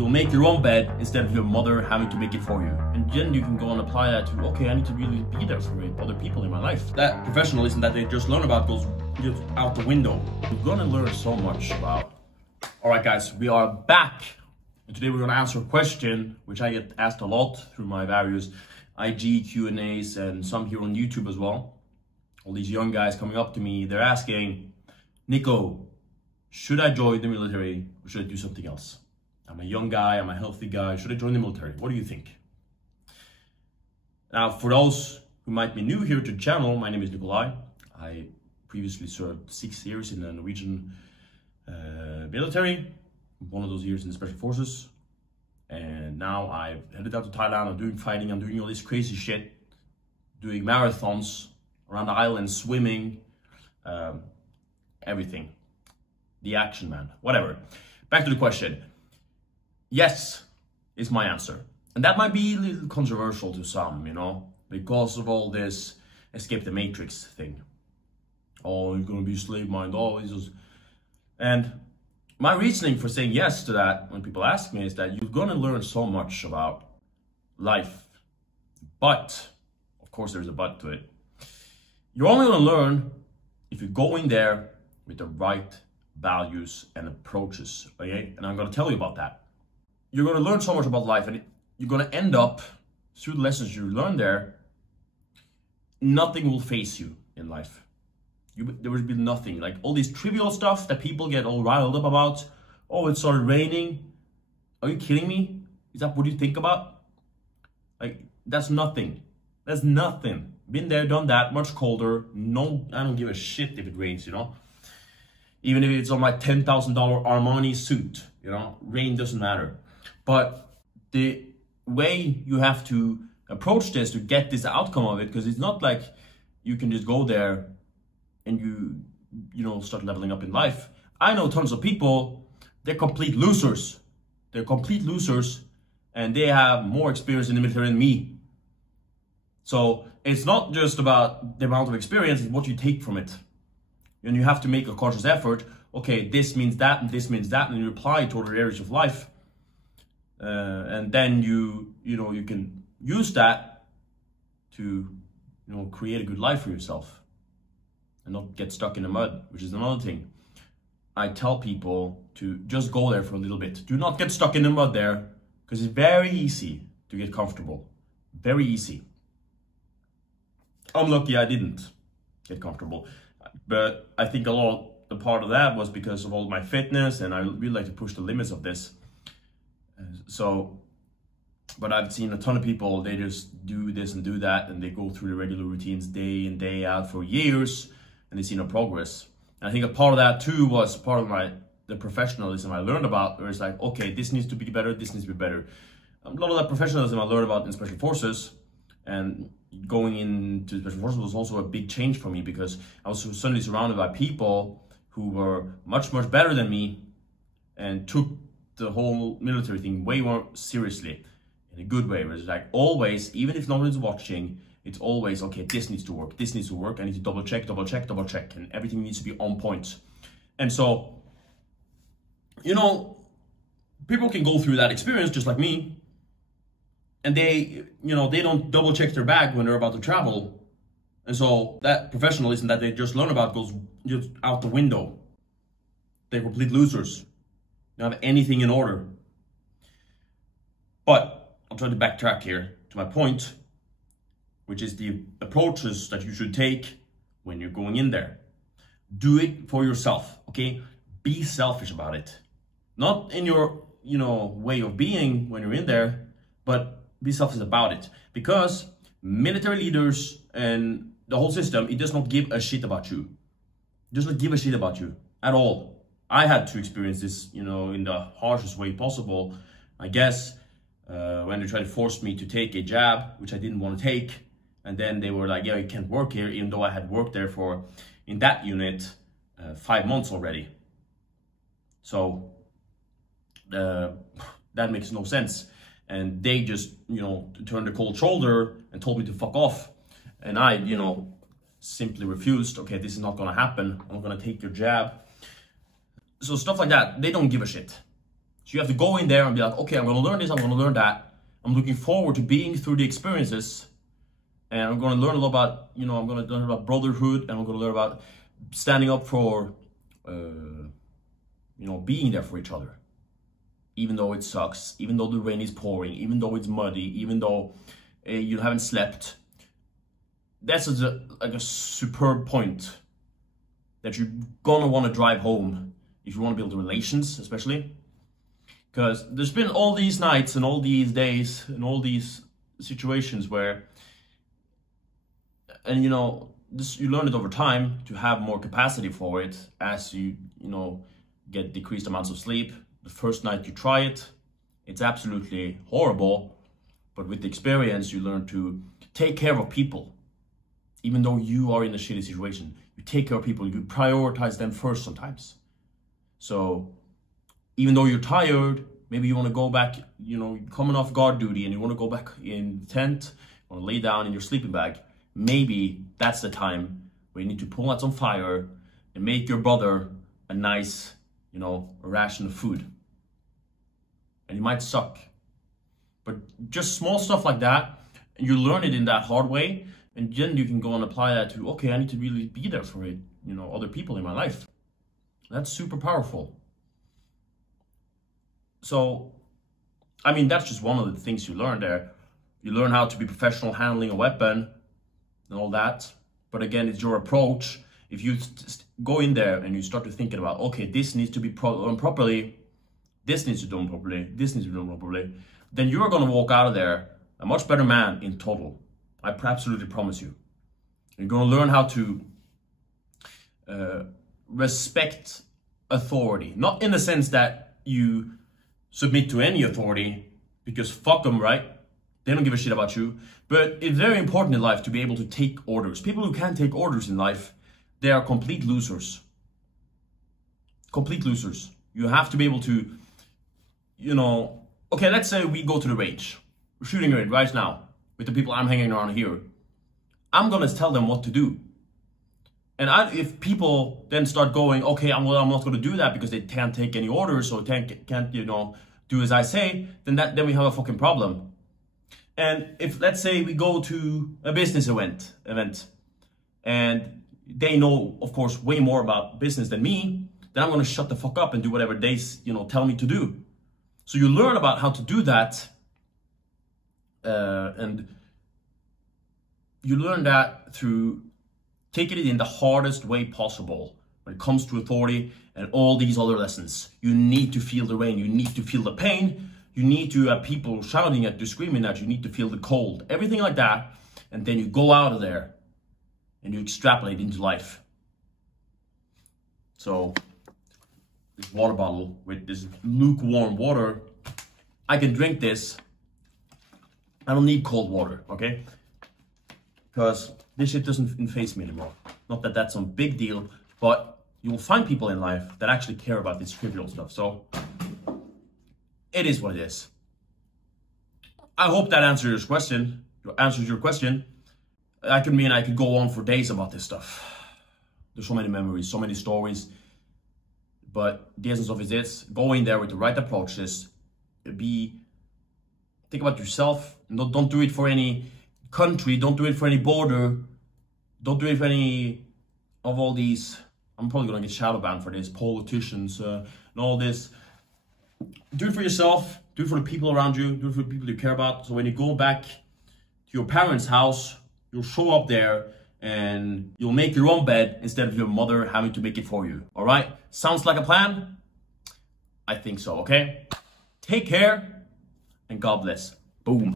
You'll make your own bed instead of your mother having to make it for you. And then you can go and apply that to, okay, I need to really be there for other people in my life. That professionalism that they just learn about goes just out the window. You're gonna learn so much about. All right, guys, we are back. And today we're gonna answer a question, which I get asked a lot through my various IG Q&As and some here on YouTube as well. All these young guys coming up to me, they're asking, Nico, should I join the military or should I do something else? I'm a young guy, I'm a healthy guy, should I join the military? What do you think? Now, for those who might be new here to the channel, my name is Nikolai. I previously served 6 years in the Norwegian military, one of those years in the Special Forces. And now I've headed out to Thailand, I'm doing fighting, I'm doing all this crazy shit, doing marathons around the island, swimming, everything. The action man, whatever. Back to the question. Yes, is my answer. And that might be a little controversial to some, you know, because of all this escape the matrix thing. Oh, you're gonna be slave mind, oh, this is... And my reasoning for saying yes to that when people ask me is that you're gonna learn so much about life. But, of course there's a but to it. You're only gonna learn if you go in there with the right values and approaches, okay? And I'm gonna tell you about that. You're gonna learn so much about life and you're gonna end up, through the lessons you learn there, nothing will face you in life. There will be nothing, like all this trivial stuff that people get all riled up about. Oh, it started raining. Are you kidding me? Is that what you think about? Like, that's nothing. That's nothing. Been there, done that, much colder. No, I don't give a shit if it rains, you know? Even if it's on my $10,000 Armani suit, you know, rain doesn't matter. But the way you have to approach this to get this outcome of it, because it's not like you can just go there and you know, start leveling up in life. I know tons of people, they're complete losers. They're complete losers and they have more experience in the military than me. So it's not just about the amount of experience, it's what you take from it. And you have to make a conscious effort. Okay, this means that and this means that, and you apply it to other areas of life. And then you can use that to, create a good life for yourself and not get stuck in the mud, which is another thing. I tell people to just go there for a little bit. Do not get stuck in the mud there, because it's very easy to get comfortable. Very easy. I'm lucky I didn't get comfortable. But I think the part of that was because of all my fitness, and I really like to push the limits of this. But I've seen a ton of people, they just do this and do that, and they go through the regular routines day in, day out for years, and they see no progress. And I think a part of that too was part of the professionalism I learned about, where it's like, okay, this needs to be better, this needs to be better. A lot of that professionalism I learned about in Special Forces, and going into Special Forces was also a big change for me, because I was suddenly surrounded by people who were much, much better than me and took the whole military thing way more seriously, in a good way. Where it's like always, even if no one's watching, it's always, okay, this needs to work, this needs to work, I need to double check, and everything needs to be on point. And so, people can go through that experience just like me, and they don't double check their bag when they're about to travel. And so that professionalism that they just learn about goes just out the window. They're complete losers. They don't have anything in order. But I'll try to backtrack here to my point, which is the approaches that you should take when you're going in there. Do it for yourself, okay? Be selfish about it. Not in your, way of being when you're in there, but be selfish about it. Because military leaders and the whole system, it does not give a shit about you. It does not give a shit about you at all. I had to experience this, in the harshest way possible, I guess, when they tried to force me to take a jab, which I didn't want to take. And then they were like, yeah, you can't work here, even though I had worked there in that unit, 5 months already. So that makes no sense. And they just, turned a cold shoulder and told me to fuck off. And I, simply refused. Okay, this is not gonna happen. I'm not gonna take your jab. So stuff like that, they don't give a shit. So you have to go in there and be like, okay, I'm gonna learn this, I'm gonna learn that. I'm looking forward to being through the experiences. And I'm gonna learn a lot about, you know, I'm gonna learn about brotherhood, and I'm gonna learn about standing up for, you know, being there for each other. Even though it sucks, even though the rain is pouring, even though it's muddy, even though you haven't slept. That's like a superb point that you're gonna want to drive home if you want to build relations, especially. Because there's been all these nights and all these days and all these situations where, and you know, this, you learn it over time to have more capacity for it as you know, get decreased amounts of sleep. The first night you try it, it's absolutely horrible, but with the experience you learn to take care of people. Even though you are in a shitty situation, you take care of people, you prioritize them first sometimes. So even though you're tired, maybe you want to go back, you know, coming off guard duty and you want to go back in the tent, you want to lay down in your sleeping bag. Maybe that's the time where you need to pull out some fire and make your brother a nice, you know, a ration of food. And it might suck, but just small stuff like that, you learn it in that hard way, and then you can go and apply that to, okay, I need to really be there for it, you know, other people in my life. That's super powerful. So, I mean, that's just one of the things you learn there. You learn how to be professional handling a weapon and all that. But again, it's your approach. If you go in there and you start to thinking about, okay, this needs to be done properly, this needs to be done properly, this needs to be done properly, then you're going to walk out of there a much better man in total. I absolutely promise you. You're going to learn how to respect authority. Not in the sense that you submit to any authority, because fuck them, right? They don't give a shit about you. But it's very important in life to be able to take orders. People who can't take orders in life, they are complete losers. Complete losers. You have to be able to, you know, okay, let's say we go to the range. We're shooting it right now with the people I'm hanging around here. I'm gonna tell them what to do. And if people then start going, okay, I'm not gonna do that because they can't take any orders or can't you know, do as I say, then we have a fucking problem. And if, let's say we go to a business event and they know, of course, way more about business than me, then I'm gonna shut the fuck up and do whatever they, you know, tell me to do. So you learn about how to do that, and you learn that through taking it in the hardest way possible when it comes to authority and all these other lessons. You need to feel the rain, you need to feel the pain, you need to have people shouting at you, screaming at you, you need to feel the cold, everything like that. And then you go out of there and you extrapolate into life. So this water bottle with this lukewarm water, I can drink this. I don't need cold water, okay? Because this shit doesn't faze me anymore. Not that that's some big deal, but you'll find people in life that actually care about this trivial stuff. So it is what it is. I hope that answers your question. I could go on for days about this stuff. There's so many memories, so many stories. But the essence of it is, go in there with the right approaches. Think about yourself. Don't do it for any country. Don't do it for any border. Don't do it for any of all these. I'm probably gonna get shadow banned for this. Politicians and all this. Do it for yourself. Do it for the people around you. Do it for the people you care about. So when you go back to your parents' house, you'll show up there and you'll make your own bed instead of your mother having to make it for you. All right? Sounds like a plan? I think so, okay? Take care and God bless. Boom.